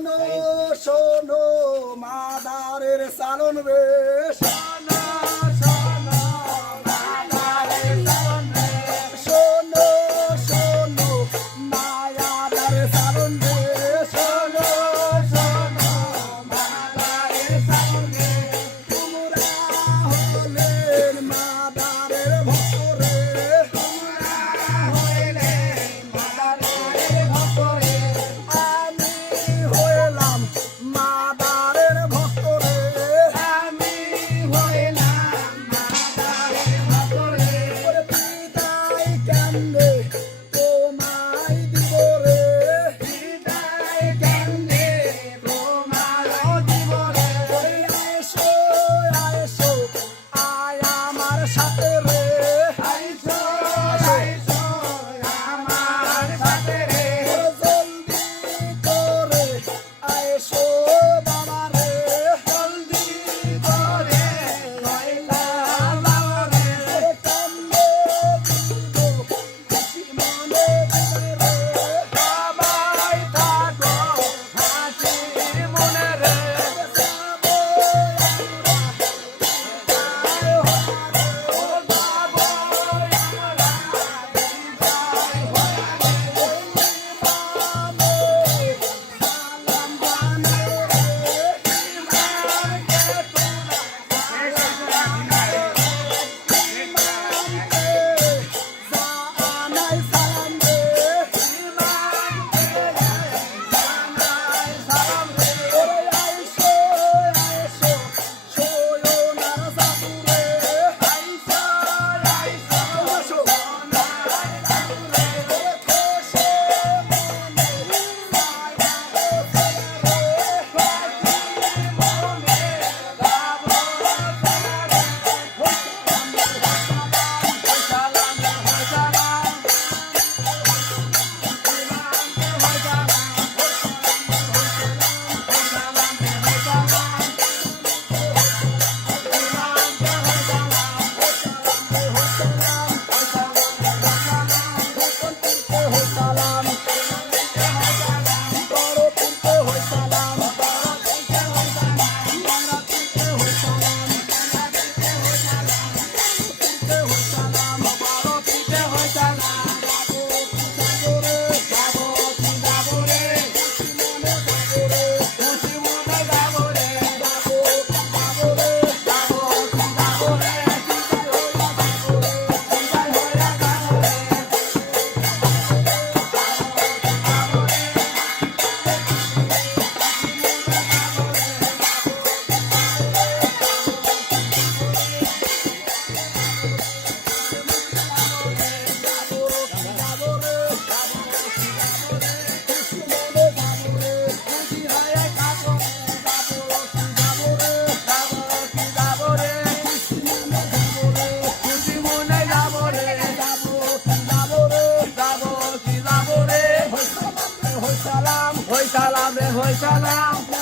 শোনো শোনো মাদারের সালন রে শোনো শোনো মাদারের সালন রে শোনো শোনো মায়াদার সালন রে শোনো শোনো মাদারের সালন রে তোমরা হলেন মাদারের ভক্ত রে তোমরা হলেন মাদারের ভক্ত রে আমি হইলাম মাদারের ভক্ত রে আমি হইলাম মাদারের ভক্ত রে ওরে বিদায় কেমনে তোমায় দিব রে বিদায় কেমনে তোমায় দিব রে ওরে আইসো আইসো আয় আমার সাথে রে আইসো আইসো আমার সাথে রে জলদি করে আইসো বাবা রে জলদি করে আইসো বাবা রে কেমনে দিব খুশি মনে রে সবাই থাকো হাসি মনে রে যাবো Hoy salam,